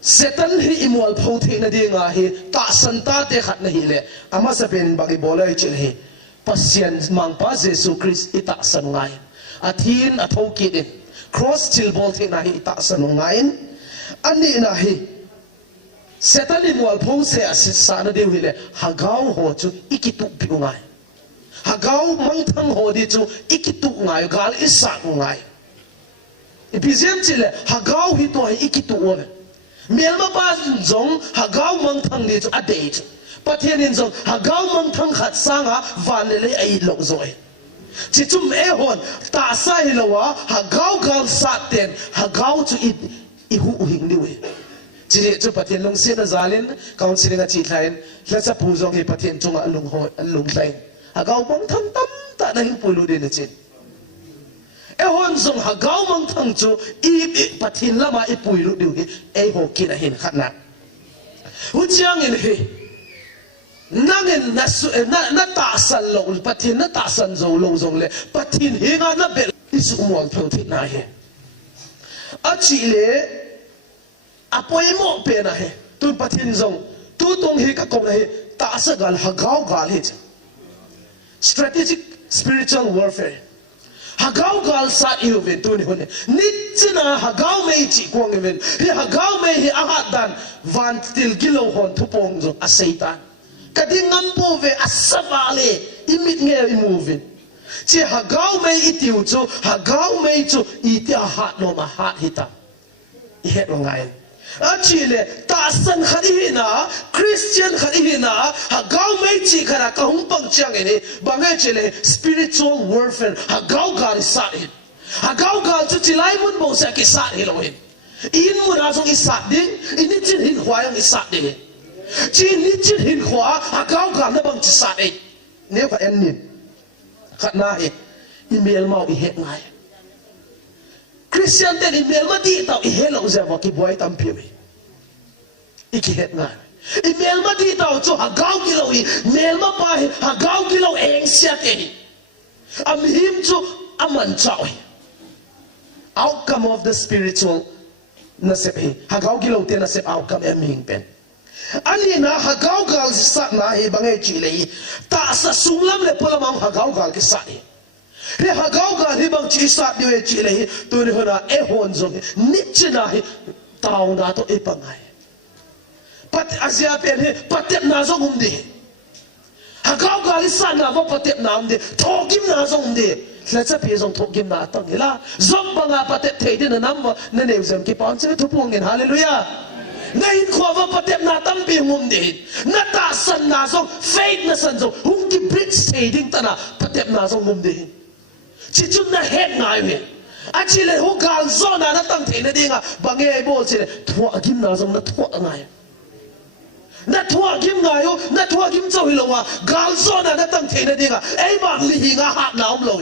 setan hi imol phau the na de nga hi ta san ta te khat na hi le ama sa pen bagi bolai chi le hi pasien mang pa jesu christ ita san ngai athin athau ki de cross chil bol the na hi ta san ngai ani na hi setan imol phau se asis sa na de hi le hagaw ho chu ikitu pi ngai hagaw mang thang ho di chu ikitu ngai gal isa ngai Ephesians chile hagaw hito ay ikitu ore melma pa zong hagaw mang thang ni chu adei pathian in zong hagaw mang thang khat sanga vanele ai lo zoi chi chum e hon ta sa hilowa hagaw gal saten hagaw chu I hu hing ni we chi chu pathian long se na zalin counseling a chi thain la sa pu zong hi pathian chunga lung thain hagaw mang thang tam ta na hing pulu de na chin ehon zong hagaw mang thang chu I pathin lama I puilu diu hi e ho kina hin khatna hu chiang in hi nangin na ta san lo pathin na ta san zo lo zong le pathin hi nga na bel isu mol phau thi na he a chi le apoi mo pe na he tu pathin zong tu tong hi ka kom na he ta sa gal hagaw gal hi strategic spiritual warfare hagaw gal sa iuven tu ni hone nichina hagaw mei chi kwang even hi hagaw mei hi ahat dan van til gilo hon thupong zo a satan kading ngampo ve asavale imit nge imovin chi hagaw mei itiu chu hagaw mei chu iti ahat no ma hat hita I het ngai achile ta san khadina christian khadina hagaw mei chi khara ka hum pang chang ni bangai chile spiritual warfare hagaw gal sa it hagaw gal chu chilai mun bo sa ki sa hi loin in mu ra song I sa ding in chin hin hwayang I sa de chi ni chin hin khwa hagaw gal na bang chi sa it ne ka en ni khat na he email mau I het ngai Christian ten email ma di tao I hello za wa ki boy tam pi iki het na email ma di tao chu hagaw gilaw I mail ma pa hagaw gilaw eng sia te am him chu aman chaw outcome of the spiritual na sep hi hagaw gilaw te na sep outcome ming pen ani na hagaw gal sa na hi bangai chi le ta sa sunglam le polamang hagaw gal ki sa hi he hagaw gal hi bang chi sa diwe chi le hi tu ni hona e hon zong nichina hi taw na to e pangai pat asia pen he patep na zong umde hagaw gal sa na va patep na umde thokim na zong umde letsa pe zong thokim na tang la zong banga patep thei din na nam na ne zam ki pon che thu pung in hallelujah ngay khoa và bắt đẹp na tâm bị ngum đi na ta san na song faith na san song hung ki bridge saving ta na bắt đẹp na song ngum đi chỉ chút na hết ngay vậy à chỉ là hung gal zo na tăng thế na đi nga bằng nghe bộ chỉ là thua kim na song na thua ngay na thua kim ngay yo na thua kim châu hi lo wa gal zo na tăng thế na đi nga ai bằng li hi nga hat na om lo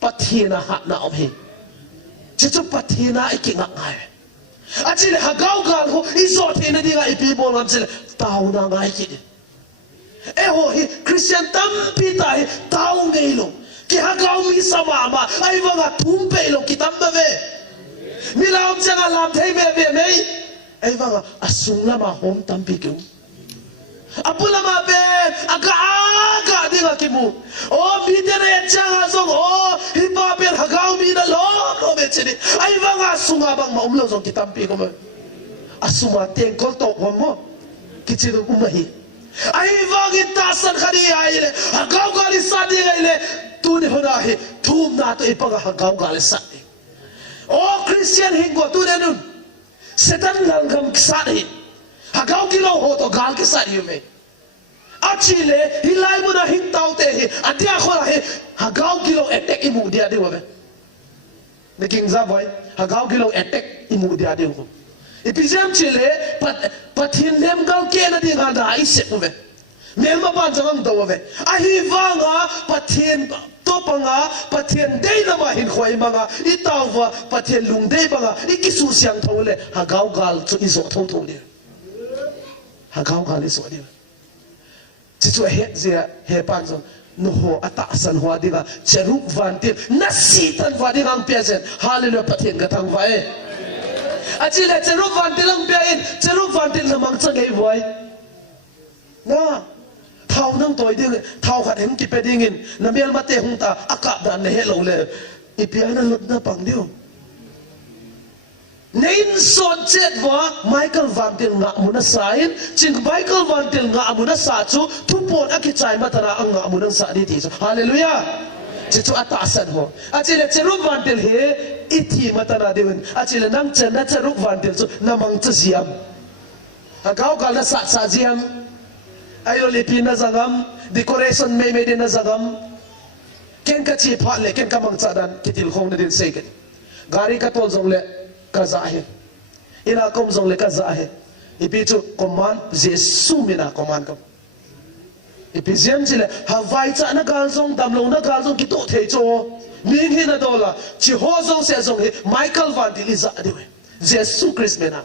bắt thiên na hat na om hi chỉ chút bắt thiên na ai kinh ngay à chỉ là hagau gal ho iso thế na đi nga ipi bol ngam chỉ là tao na ngay kí ho hi Christian tam pi tai tao ngay lo ki hagau mi sama ma ai vanga thum pe lo ki tam ba ve mi lao changa lam thei me ve nei ai vanga asung lama hom tam pi ku apula ma be aga dinga ki mu o mi de ne changa song o hi pa pe hagau mi na lo be chini ai vanga sunga bang ma umlo song ki tam pi ko ma asuma teng kol to ho mo ki chi do umahi ai vangi tasan khadi ai le hagau gali sa di ai le tu ni hona he thum na to ipaga hagau gali sa di o Christian hingo tu ne nun setan langam kisat hi hagau kilo ho to gal kisat hi me achile hilai mu na hing tau te hi atia khola he hagau kilo attack imu dia de wa be ne king za boy hagau kilo attack imu dia de ko ipizem chile pathin nem gal ke na di ga da ise ko be memba ban jang do ve a hi wanga pathin to panga pathin dei na ma hin khoi manga itawa pathin lung dei banga ikisu siang thole hagau gal chu izo tho tho ni hagau gal izo ni chi chu he zia he pan zo no ho ata san ho diga cheruk vantil nasi tan va diga ang piazen hallelujah pathin ga thang vai achile cheruk vantil ang piain cheruk vantil na mang changai voi na thao nang toy ding thao khat hem ki pe ding in na mel mate hung ta akap dan ne hello le ipia na lut na pang dio nein son chet wa Michael vantil nga amuna sain ching Michael vantil nga amuna sa chu tu pon akichai matara ang nga amuna sa di ti hallelujah chichu atasan ho achile cheruk vantil he ithi matana dewen achile nang chen na cheruk vantil chu namang chu ziam agau gal na sa ziam ayo lipi na zangam decoration me din na zangam ken ka chi pha le ken ka mang cha dan kitil khong na din sei ke gari ka tol jong le ka za he ila kom jong le ka za he ipi chu command jesu mina command kam ipi jem chile hawai cha na gal jong dam lo na gal jong ki to thei cho ning hi na dola chi ho jong se jong he Michael van dil za de we jesu christ mena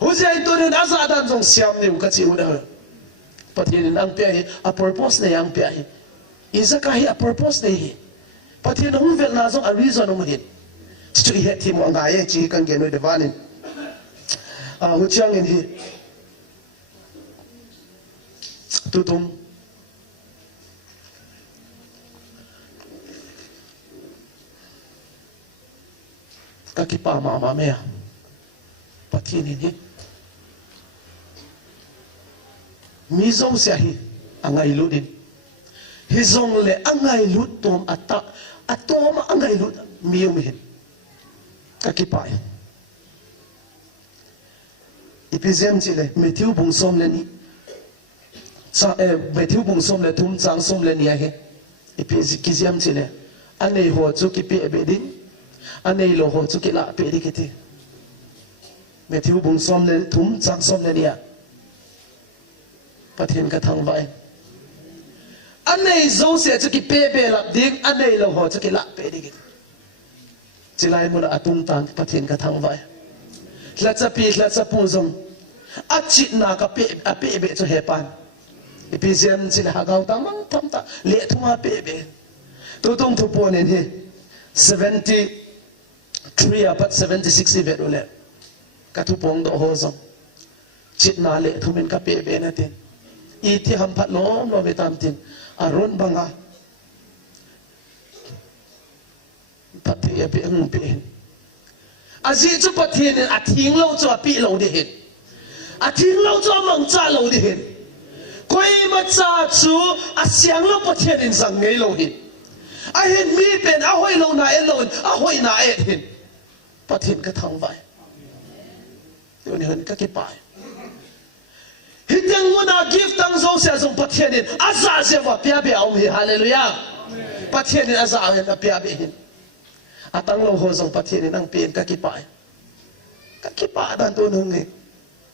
hu je to den aza dan jong siam ni ka chi u na pathin ang pia hi a purpose na yang pia hi izaka hi a purpose na hi pathin hum vel na jong a reason mo hin chu hi thi mo nga ye chi kan ge no de vanin a hu chang in hi tutum ka ki pa ma me pathin in hi mi zong sia hi angai lu din hi zong le angai lu tom ata atom angai lu mi um hin ka ki pai ipizem chile metiu bung som le ni sa metiu bung som le tum chang som le ni a he ipiz kizem chile anei ho chu ki pe be din anei lo ho chu ki la pe di ki ti metiu bung som le tum chang som le ni a pathin ka thang vai anei zo se chu ki pe be la ding anei lo ho chu ki la pe di chilai mun atung tang pathin ka thang vai hlatsa pu zong achi na ka pe a pe be chu hepan epizian chil hagau tamang tham ta le thuma pe be tu tung thu pon in he 73 apat 76 ve ole ka thu pong do ho zong chit na le thumin ka pe be na tin i thi ham phat lom lo be tam tin aron banga pathe ya pe ng pe azi chu pathin a thing lo chu a pi lo de hen a thing lo chu mang cha lo de hen koi ma cha chu a siang lo pathin in sang ngei lo hin a hen mi pen a hoi lo na e lo a hoi na e hen pathin ka thang vai yo ni hen ka ki pai hiteng muna gift tang zo sia zong pathianin aza je wa pia be om hi hallelujah pathianin aza hen a pia be hin atang lo ho zong pathianin ang pen ka kipa dan tu nung nge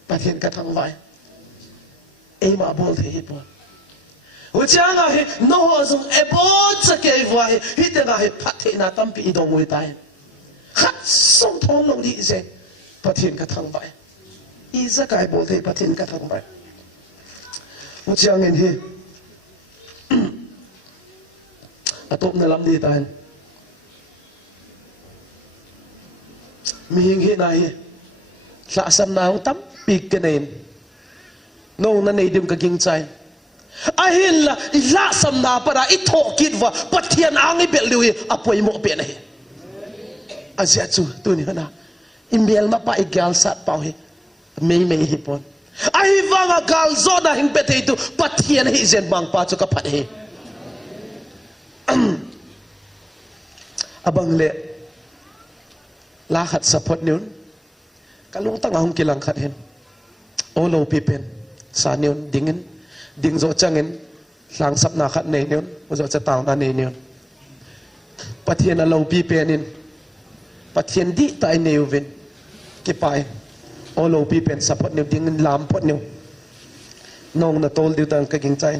pathian ka thang vai e ma bol the hi po uchanga he no ho zong e bot sa ke vai hiteng he pathina tampi idong wi tai khat song thong lo di je pathian ka thang vai iza kai bol the pathian ka thang vai Uciang ini, atop na lam di tahan, mihinghi nahi, sa asam na ang tampig kanayin, no na naidim kaging chay, ahin la ilasam na para itokit wa patian ang ibeliwi apoy mo penahi, asyatsu tuni na, imbel na pa igal sat pauhi, may hipon. Ahivanga galzo na hingpete itu patian hizen bang pacu kapathe abang le lahat sapot niun kalung tang ahong kilang khathen olo pipen sa niun dingin ding zo changin lang sap na khat nei niun zo cha taw na nei niun patian alo pipenin patian di tai neuvin kipai olo pipen sapot niu ding lam pot niu nong na tol diu tang kaging chai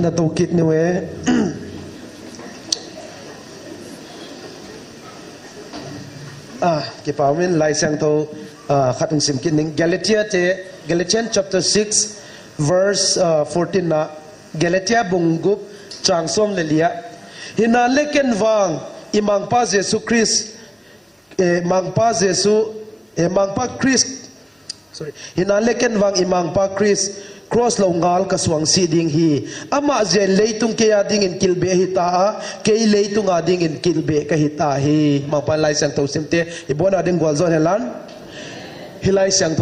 ana to kit niwe ke pamin lai sang to khatung sim kit ning Galatians chapter 6 verse 14 na Galatia bungup changsom lelia hina leken wang imang pa Jesu Christ mangpa Christ sorry hina leken wang imang pa Christ cross longal kaswang siding hi ama je leitung ke ading in kilbe hita ke leitung ading in kilbe ka hita hi mangpa lai sang to simte ibona ding gwalzon helan hilai sang